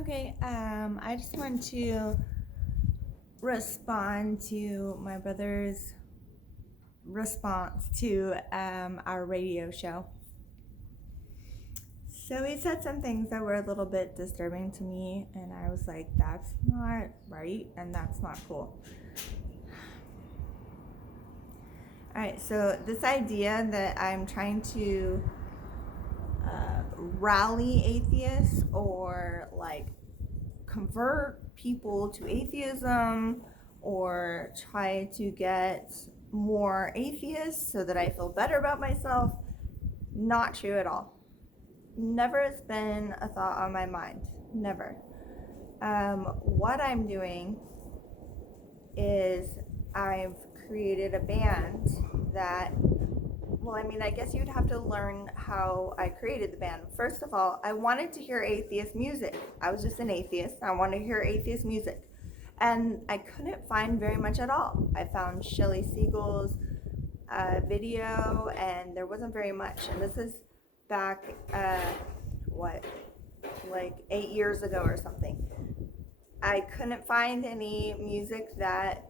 Okay, I just want to respond to my brother's response to our radio show. So he said some things that were a little bit disturbing to me, and I was like, that's not right, and that's not cool. Alright, so this idea that I'm trying to rally atheists or like convert people to atheism or try to get more atheists so that I feel better about myself, not true at all. Never has been a thought on my mind. Never. What I'm doing is I've created a band that, well, I mean, I guess you'd have to learn how I created the band. First of all, I wanted to hear atheist music. I was just an atheist. I wanted to hear atheist music. And I couldn't find very much at all. I found Shelley Siegel's video, and there wasn't very much. And this is back, like 8 years ago or something. I couldn't find any music that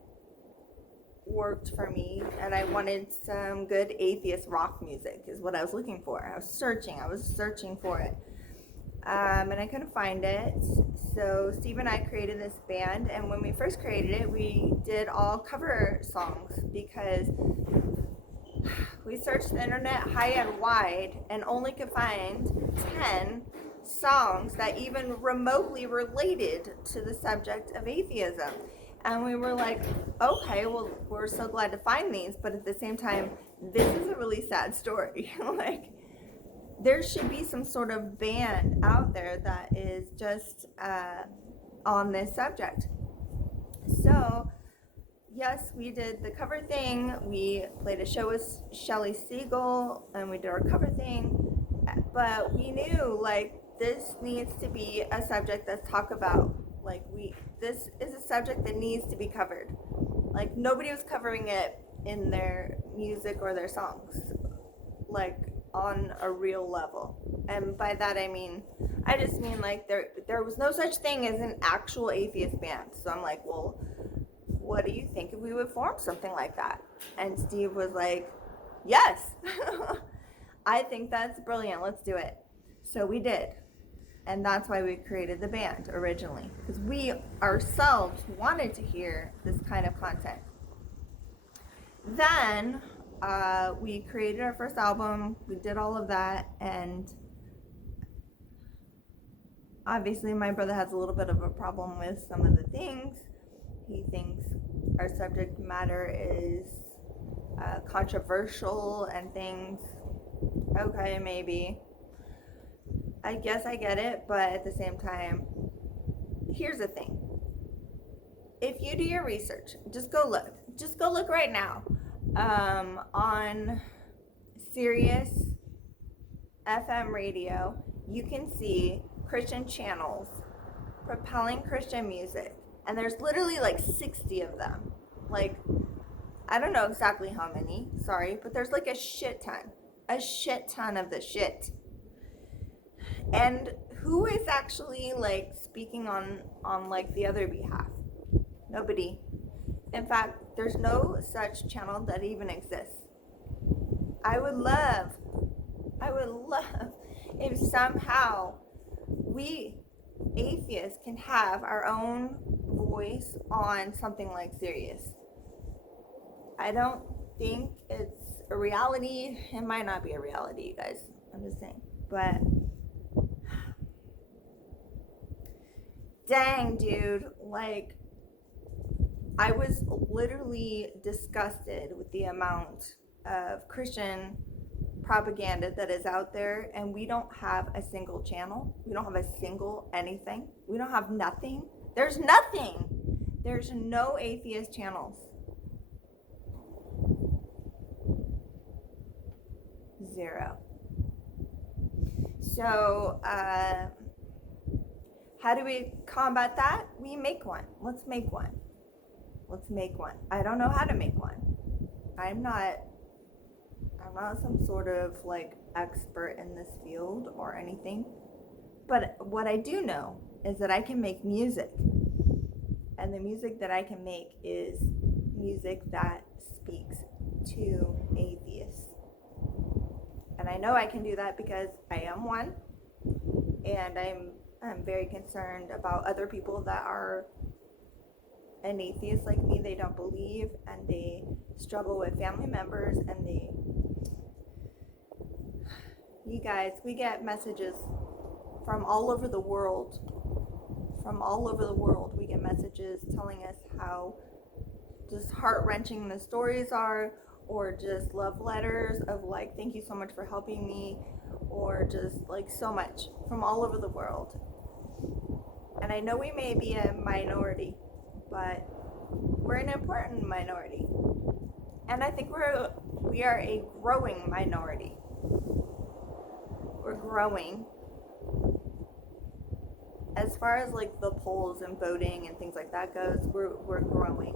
worked for me, and I wanted some good atheist rock music is what I was looking for. I was searching for it, and I couldn't find it. So Steve and I created this band, and when we first created it, we did all cover songs because we searched the internet high and wide and only could find 10 songs that even remotely related to the subject of atheism. And we were like, okay, well, we're so glad to find these, but at the same time, this is a really sad story. Like, there should be some sort of band out there that is just on this subject. So, yes, we did the cover thing. We played a show with Shelley Siegel, and we did our cover thing. But we knew, like, this needs to be a subject that's talked about. Like, this is a subject that needs to be covered. Like, nobody was covering it in their music or their songs, like, on a real level. And by that I just mean like there was no such thing as an actual atheist band. So I'm like, well, what do you think if we would form something like that? And Steve was like, yes. I think that's brilliant, let's do it. So we did. And that's why we created the band originally, because we ourselves wanted to hear this kind of content. Then we created our first album, we did all of that, and obviously my brother has a little bit of a problem with some of the things. He thinks our subject matter is controversial and things. Okay, maybe. I guess I get it, but at the same time, here's the thing. If you do your research, just go look right now on Sirius FM radio. You can see Christian channels propelling Christian music, and there's literally like 60 of them. Like, I don't know exactly how many, sorry, but there's like a shit ton of the shit. And who is actually like speaking on like the other behalf? Nobody. In fact, there's no such channel that even exists. I would love if somehow we atheists can have our own voice on something like Sirius. I don't think it's a reality. It might not be a reality, you guys. I'm just saying. But dang, dude, like, I was literally disgusted with the amount of Christian propaganda that is out there, and we don't have a single channel. We don't have a single anything. We don't have nothing. There's nothing. There's no atheist channels. Zero. So, how do we combat that? We make one. Let's make one. I don't know how to make one. I'm not some sort of like expert in this field or anything. But what I do know is that I can make music. And the music that I can make is music that speaks to atheists. And I know I can do that because I am one. And I'm very concerned about other people that are an atheist like me. They don't believe and they struggle with family members, and you guys, we get messages from all over the world. From all over the world, we get messages telling us how just heart-wrenching the stories are, or just love letters of like, thank you so much for helping me, or just like so much from all over the world. And I know we may be a minority, but we're an important minority. And I think we are a growing minority. We're growing. As far as like the polls and voting and things like that goes, we're growing.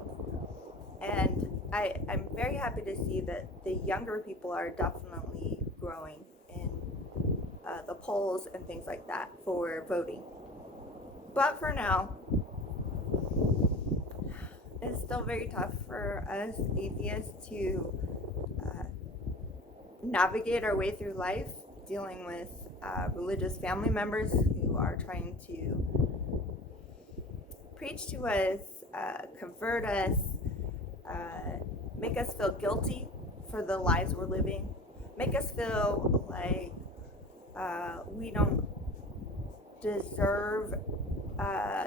And I'm very happy to see that the younger people are definitely growing in the polls and things like that for voting. But for now, it's still very tough for us atheists to navigate our way through life, dealing with religious family members who are trying to preach to us, convert us, make us feel guilty for the lives we're living, make us feel like we don't deserve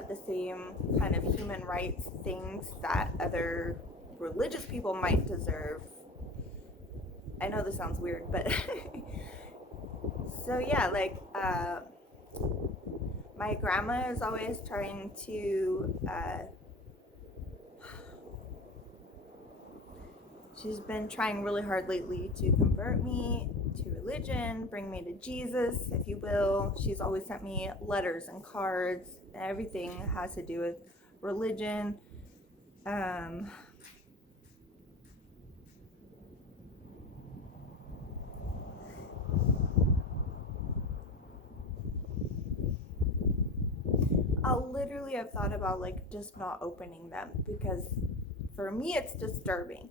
the same kind of human rights things that other religious people might deserve. I know this sounds weird, but so yeah, like my grandma is always trying to she's been trying really hard lately to convert me to religion, bring me to Jesus, if you will. She's always sent me letters and cards. Everything has to do with religion. I'll literally have thought about like just not opening them, because for me it's disturbing.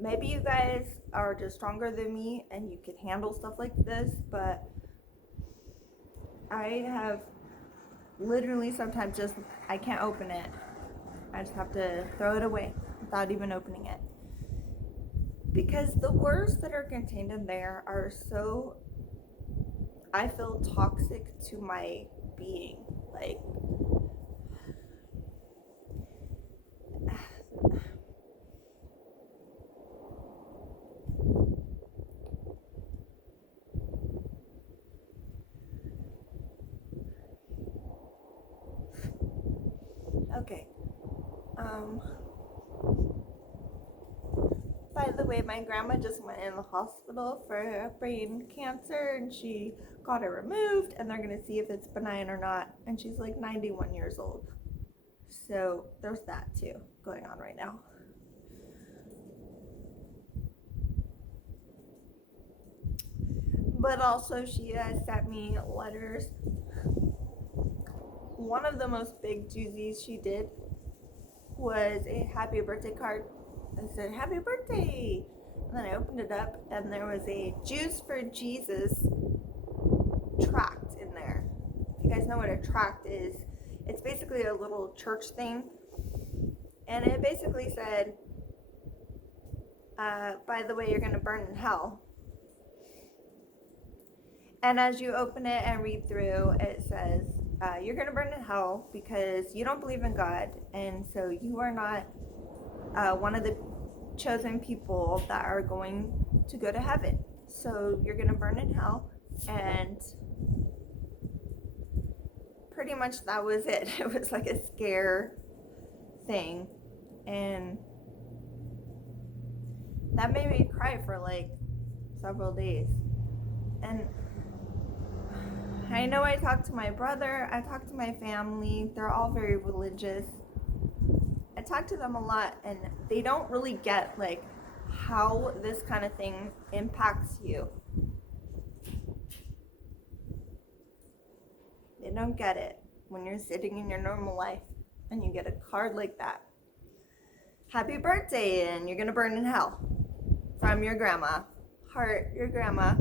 Maybe you guys are just stronger than me and you can handle stuff like this, but I have literally sometimes just, I can't open it. I just have to throw it away without even opening it. Because the words that are contained in there are so, I feel, toxic to my being. Like, okay. By the way, my grandma just went in the hospital for brain cancer, and she got it removed, and they're gonna see if it's benign or not. And she's like 91 years old. So there's that too going on right now. But also she has sent me letters. One of the most big doozies she did was a happy birthday card. I said, happy birthday! And then I opened it up, and there was a Jews for Jesus tract in there. If you guys know what a tract is, it's basically a little church thing. And it basically said, by the way, you're going to burn in hell. And as you open it and read through, it says, you're going to burn in hell because you don't believe in God, and so you are not one of the chosen people that are going to go to heaven. So you're going to burn in hell, and pretty much that was it. It was like a scare thing, and that made me cry for like several days. And I know I talked to my brother, I talked to my family, they're all very religious. I talk to them a lot, and they don't really get like how this kind of thing impacts you. They don't get it. when you're sitting in your normal life and you get a card like that. Happy birthday, and you're gonna burn in hell. From your grandma. Heart, your grandma.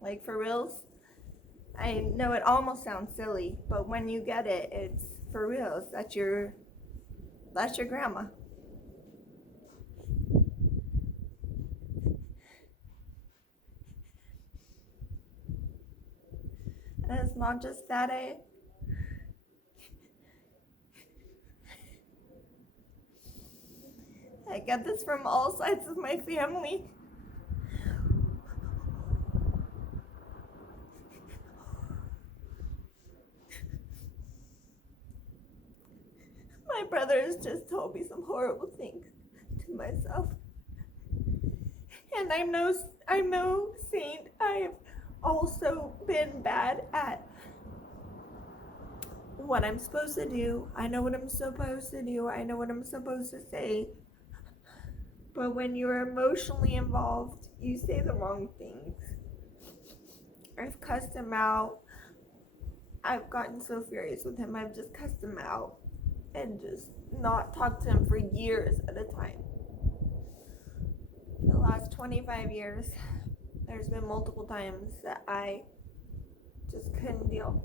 Like, for reals. I know it almost sounds silly, but when you get it, it's for reals. That's your grandma. And it's not just that I get this from all sides of my family. My brother has just told me some horrible things to myself. And I'm no saint. I've also been bad at what I'm supposed to do. I know what I'm supposed to do. I know what I'm supposed to say. But when you're emotionally involved, you say the wrong things. I've cussed him out. I've gotten so furious with him, I've just cussed him out and just not talked to him for years at a time. The last 25 years, there's been multiple times that I just couldn't deal.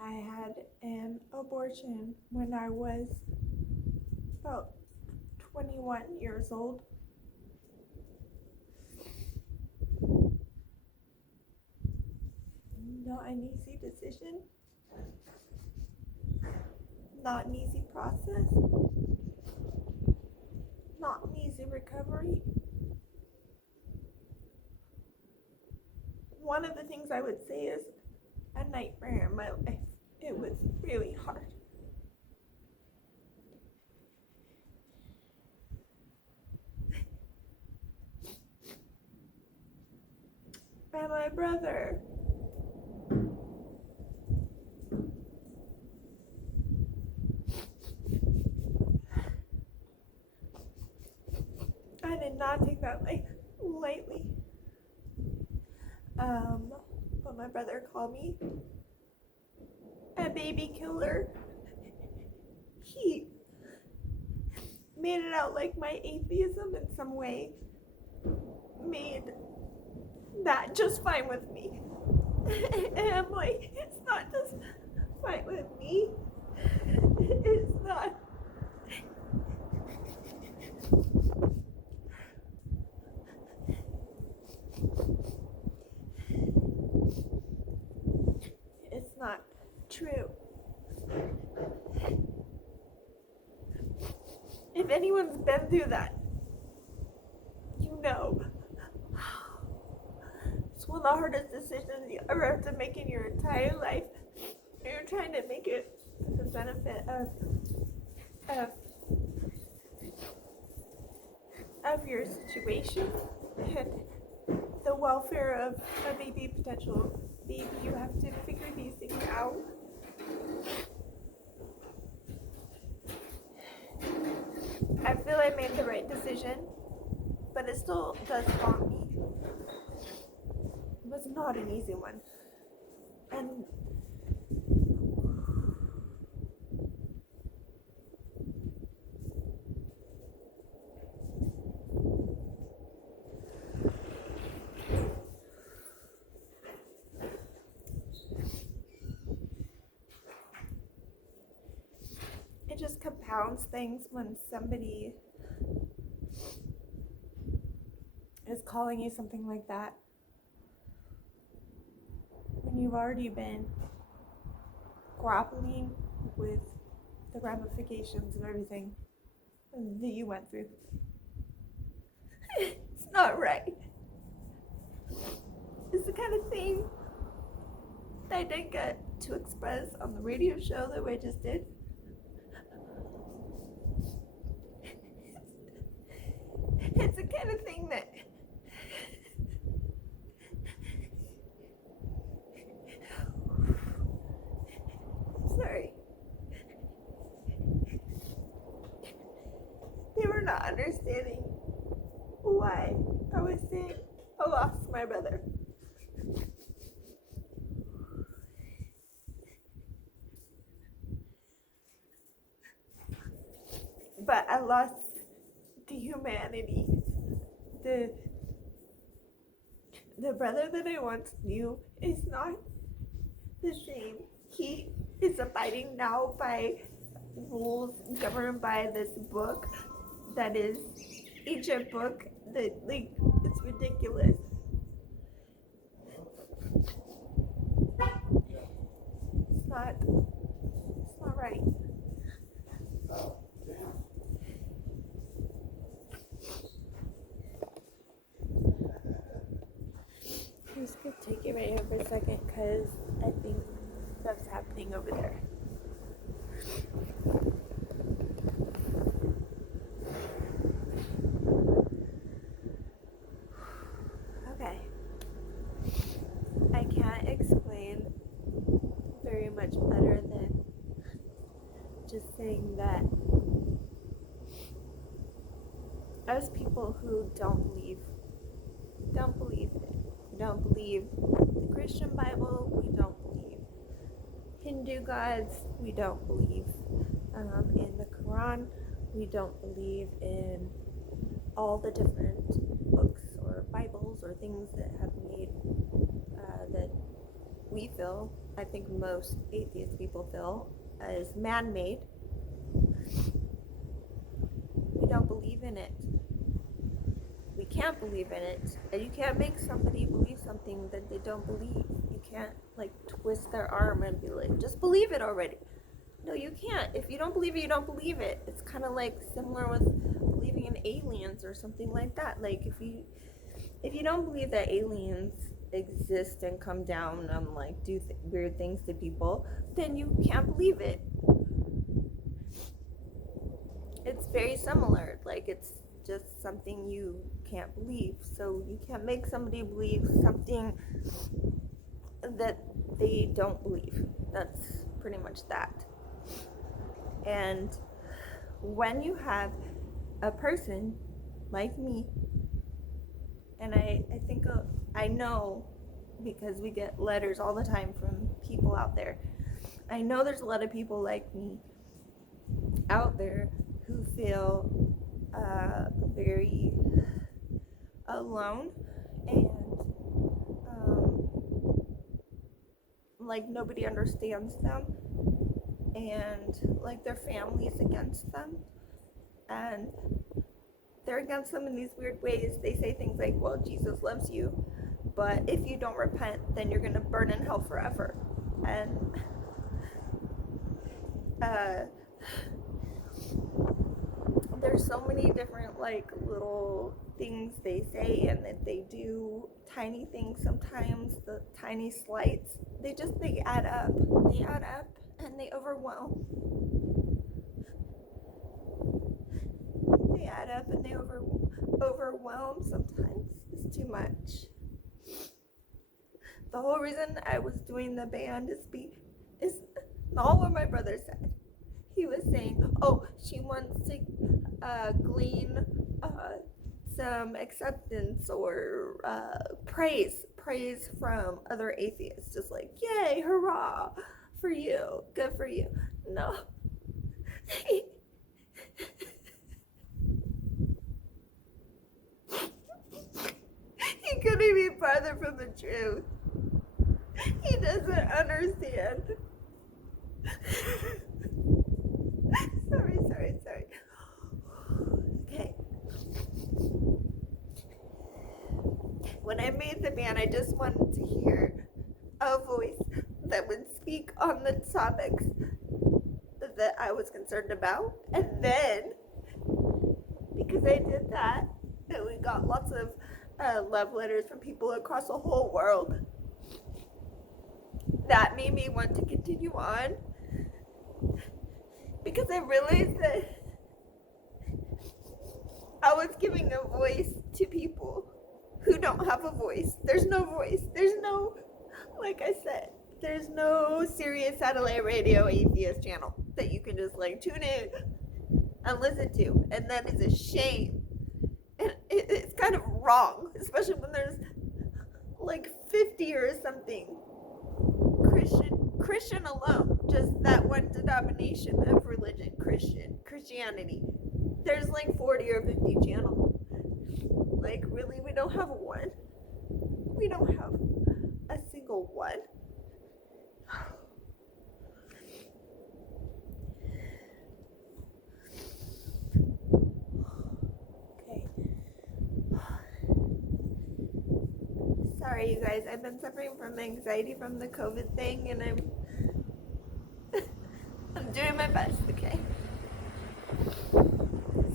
I had an abortion when I was about 21 years old. Not an easy decision. Not an easy process. Not an easy recovery. One of the things I would say is a nightmare in my life. It was really hard. And my brother, I did not take that lightly. But my brother called me a baby killer. He made it out like my atheism in some way made that just fine with me. And I'm like, it's not just fine with me. It's not. It's not true. If anyone's been through that, you know. It's one of the hardest decisions you ever have to make in your entire life. You're trying to make it for the benefit of your situation and the welfare of a potential baby. You have to figure these things out. I feel I made the right decision, but it still does haunt me. It was not an easy one. And it just compounds things when somebody is calling you something like that. When you've already been grappling with the ramifications of everything that you went through. It's not right. It's the kind of thing that I didn't get to express on the radio show the way I just did. kind of thing that sorry. They were not understanding why I was saying I lost my brother. But I lost the humanity. The brother that I once knew is not the same. He is abiding now by rules governed by this book that is ancient book that, like, it's ridiculous. It's not right. I'm just gonna take it right here for a second because I think stuff's happening over there. Okay. I can't explain very much better than just saying that us people who don't believe it. We don't believe the Christian Bible. We don't believe Hindu gods. We don't believe in the Quran. We don't believe in all the different books or Bibles or things that have made that we feel, I think most atheist people feel, as man-made. We don't believe in it. We can't believe in it, and you can't make somebody believe something that they don't believe. You can't, like, twist their arm and be like, just believe it already. No, you can't. If you don't believe it, you don't believe it. It's kind of like similar with believing in aliens or something like that. Like, if you don't believe that aliens exist and come down and, like, do weird things to people, then you can't believe it. It's very similar. Like, it's just something you can't believe. So you can't make somebody believe something that they don't believe. That's pretty much that. And when you have a person like me, and I think I know, because we get letters all the time from people out there, I know there's a lot of people like me out there who feel very alone and like nobody understands them, and like their family's against them, and they're against them in these weird ways. They say things like, well, Jesus loves you, but if you don't repent, then you're gonna burn in hell forever. And there's so many different, like, little things they say and that they do, tiny things sometimes, the tiny slights, they add up. They add up and they overwhelm. They add up and they overwhelm sometimes. It's too much. The whole reason I was doing the band is all what my brother said. He was saying, oh, she wants to glean some acceptance or praise from other atheists. Just like, yay, hurrah for you, good for you. No. He couldn't be farther from the truth. He doesn't understand. Sorry. Okay. When I made the band, I just wanted to hear a voice that would speak on the topics that I was concerned about. And then, because I did that, and we got lots of love letters from people across the whole world, that made me want to continue on, because I realized that I was giving a voice to people who don't have a voice. There's no voice. There's no, like I said, there's no Sirius satellite radio atheist channel that you can just like tune in and listen to. And that is a shame. And it's kind of wrong, especially when there's like 50 or something Christian alone, just that one denomination of religion, Christianity. There's like 40 or 50 channels. Like, really, we don't have one? We don't have a single one. Okay. Sorry, you guys. I've been suffering from anxiety from the COVID thing, and I'm doing my best, okay?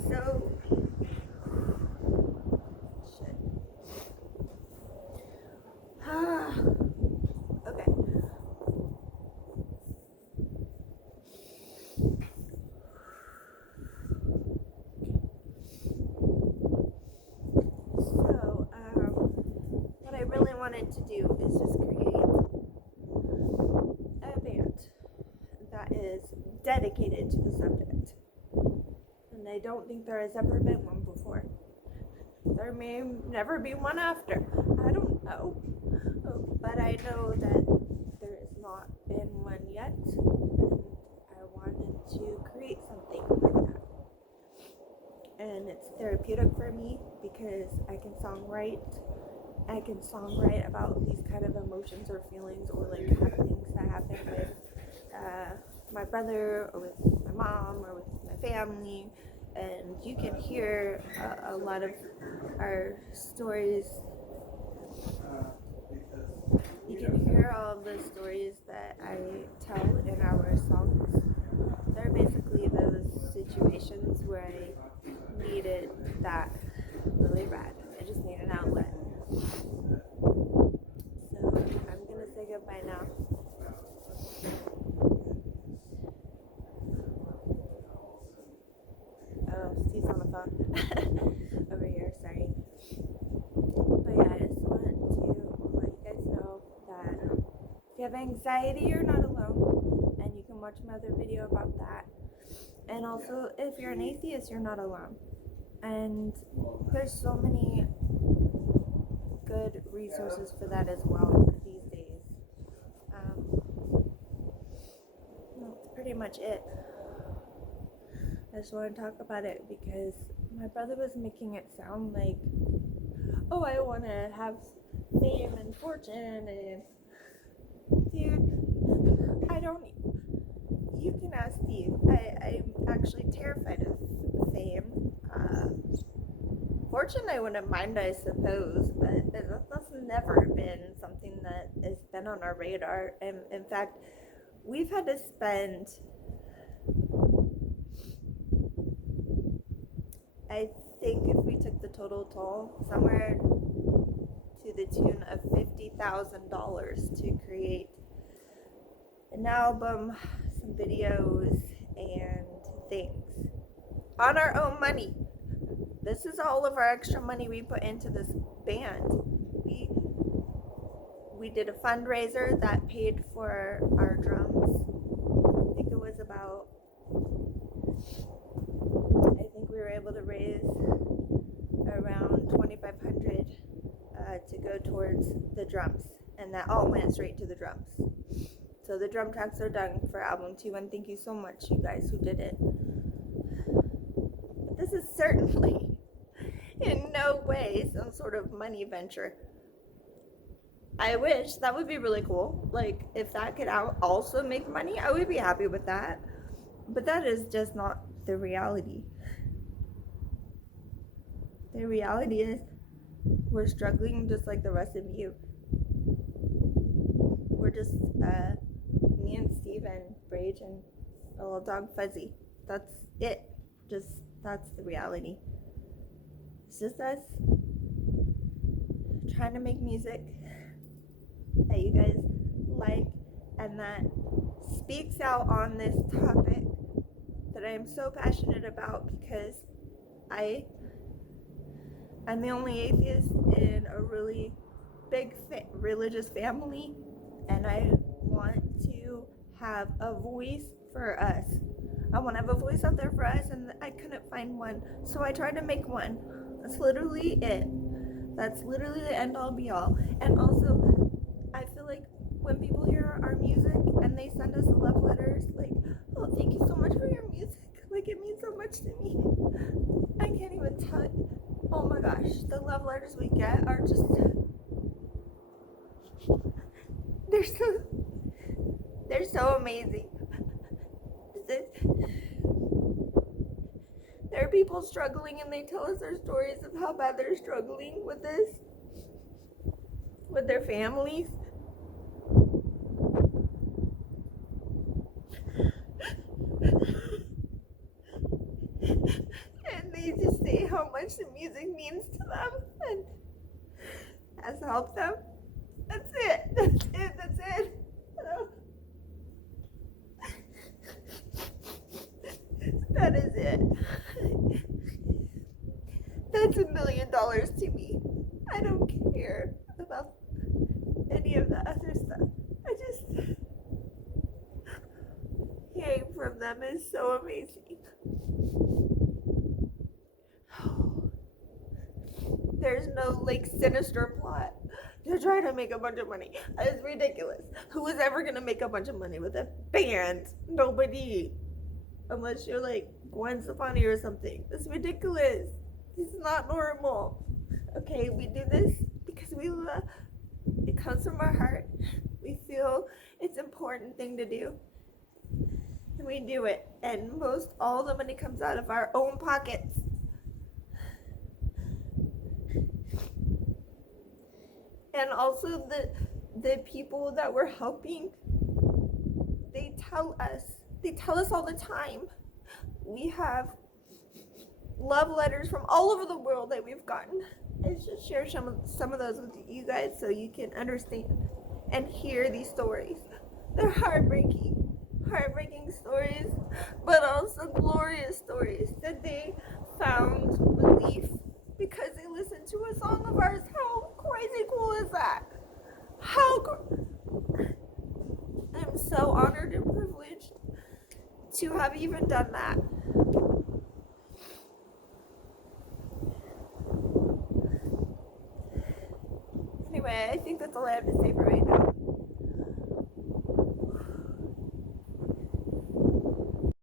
So, shit. Okay. So, what I really wanted to do is just create a band that is dedicated to the subject. And I don't think there has ever been one before. There may never be one after. I don't know. But I know that there has not been one yet. And I wanted to create something like that. And it's therapeutic for me because I can songwrite. I can songwrite about these kind of emotions or feelings or like happenings that happen with my brother or with my mom or with my family. And you can hear a lot of our stories. You can hear all of the stories that I tell in our songs. They're basically those situations where I needed that really bad. I just need an outlet. So I'm gonna say goodbye now. Oh, Steve's on the phone over here, sorry. But yeah, I just want to let you guys know that if you have anxiety, you're not alone, and you can watch my other video about that. And also, if you're an atheist, you're not alone. And there's so many good resources for that as well these days. That's pretty much it. I just want to talk about it because my brother was making it sound like, oh, I want to have fame and fortune, and dude, I don't. You can ask Steve. I'm actually terrified of fame. Fortune, I wouldn't mind, I suppose, but that's never been something that has been on our radar. And in fact, we've had to spend, I think if we took the total toll, somewhere to the tune of $50,000 to create an album, some videos, and things on our own money. This is all of our extra money we put into this band. We did a fundraiser that paid for our drums. I think it was about, I think we were able to raise around $2,500 to go towards the drums, and that all went straight to the drums. So the drum tracks are done for album 2, and thank you so much, you guys who did it. But this is certainly in no way some sort of money venture. I wish. That would be really cool. Like, if that could also make money, I would be happy with that. But that is just not the reality. The reality is we're struggling just like the rest of you. We're just me and Steve and Brage and a little dog Fuzzy. That's it. That's the reality. It's just us trying to make music that you guys like and that speaks out on this topic that I am so passionate about, because I I'm the only atheist in a really big religious family, and I want to have a voice for us. I want to have a voice out there for us, and I couldn't find one, so I tried to make one. That's literally it. That's literally the end all be all. And also, I feel like when people hear our music and they send us love letters, like, oh, thank you so much for your music. Like, it means so much to me. I can't even tell it. Oh my gosh, the love letters we get are just, they're so, they're so amazing. There are people struggling and they tell us their stories of how bad they're struggling with this, with their families. And they just say how much the music means to them and has helped them. That's it. That's it. That's it. That is it. That's $1 million to me. I don't care about any of the other stuff. I just, hearing from them is so amazing. There's no like sinister plot. They're trying to make a bunch of money. It's ridiculous. Who is ever gonna make a bunch of money with a band? Nobody. Unless you're like Gwen Stefani or something. It's ridiculous. This is not normal. Okay, we do this because we love. It comes from our heart. We feel it's an important thing to do. And we do it. And most all the money comes out of our own pockets. And also the people that we're helping, they tell us all the time. We have love letters from all over the world that we've gotten. I should share some of those with you guys so you can understand and hear these stories. They're heartbreaking stories, but also glorious stories that they found relief because they listened to a song of ours. How crazy cool is that? I'm so honored and privileged to have even done that. Anyway, I think that's all I have to say for right now.